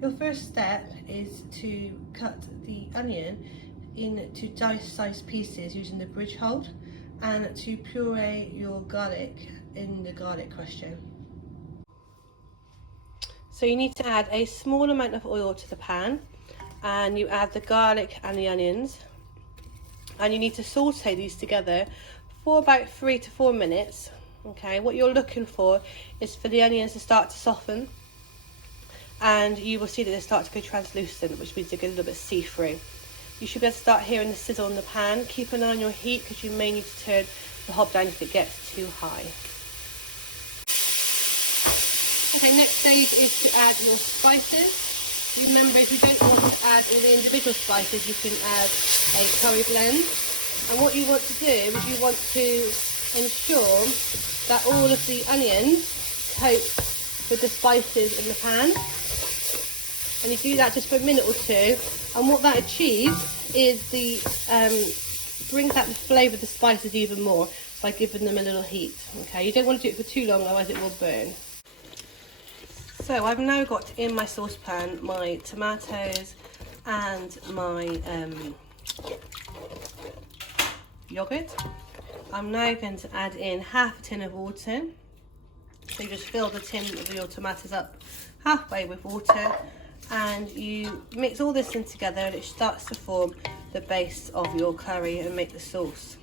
Your first step is to cut the onion into dice-sized pieces using the bridge hold, and to puree your garlic in the garlic crusher. So you need to add a small amount of oil to the pan, and you add the garlic and the onions, and you need to saute these together for about 3 to 4 minutes. Okay, what you're looking for is for the onions to start to soften, and you will see that they start to go translucent, which means they get a little bit see-through. You should be able to start hearing the sizzle in the pan. Keep an eye on your heat, because you may need to turn the hob down if it gets too high. Okay, next stage is to add your spices. Remember, if you don't want to add all the individual spices, you can add a curry blend. And what you want to do is you want to ensure that all of the onions coat with the spices in the pan. And you do that just for a minute or two, and what that achieves is brings out the flavour of the spices even more by giving them a little heat. Okay, you don't want to do it for too long, otherwise it will burn. So I've now got in my saucepan my tomatoes and my yoghurt. I'm now going to add in half a tin of water. So you just fill the tin of your tomatoes up halfway with water, and you mix all this in together, and it starts to form the base of your curry and make the sauce.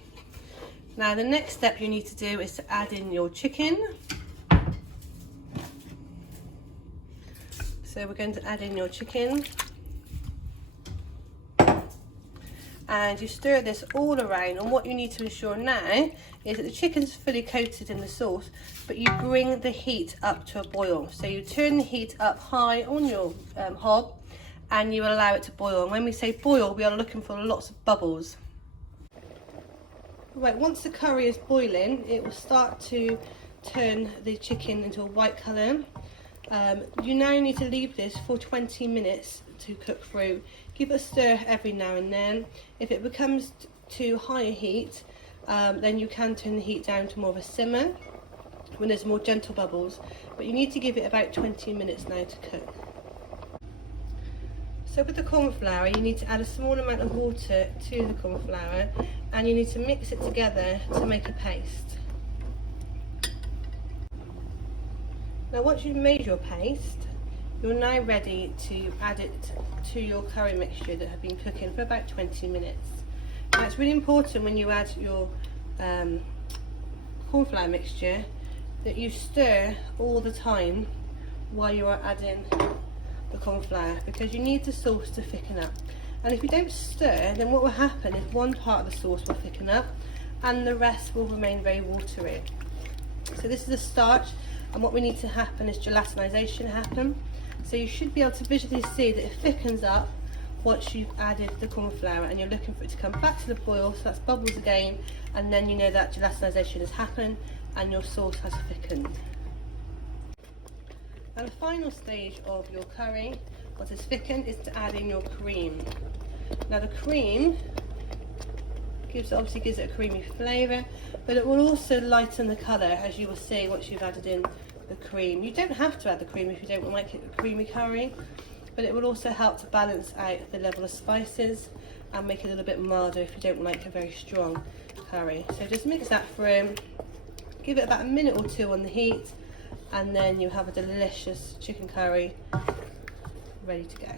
Now the next step you need to do is to add in your chicken. So we're going to add in your chicken, and you stir this all around, and what you need to ensure now is that the chicken's fully coated in the sauce, but you bring the heat up to a boil. So you turn the heat up high on your hob, and you allow it to boil. And when we say boil, we are looking for lots of bubbles. Right, once the curry is boiling, it will start to turn the chicken into a white colour. You now need to leave this for 20 minutes to cook through. Give it a stir every now and then. If it becomes too high a heat, then you can turn the heat down to more of a simmer when there's more gentle bubbles, but you need to give it about 20 minutes now to cook. So with the corn flour, you need to add a small amount of water to the corn flour, and you need to mix it together to make a paste. Now once you've made your paste, you're now ready to add it to your curry mixture that have been cooking for about 20 minutes. Now it's really important when you add your corn flour mixture that you stir all the time while you are adding the corn flour, because you need the sauce to thicken up. And if you don't stir, then what will happen is one part of the sauce will thicken up and the rest will remain very watery. So this is a starch, and what we need to happen is gelatinization happen. So you should be able to visually see that it thickens up once you've added the corn flour, and you're looking for it to come back to the boil, so that's bubbles again, and then you know that gelatinization has happened and your sauce has thickened. And the final stage of your curry, once it's thickened, is to add in your cream. Now the cream obviously gives it a creamy flavour, but it will also lighten the colour, as you will see once you've added in the cream. You don't have to add the cream if you don't like it a creamy curry, but it will also help to balance out the level of spices and make it a little bit milder if you don't like a very strong curry. So just mix that through, give it about a minute or two on the heat, and then you have a delicious chicken curry ready to go.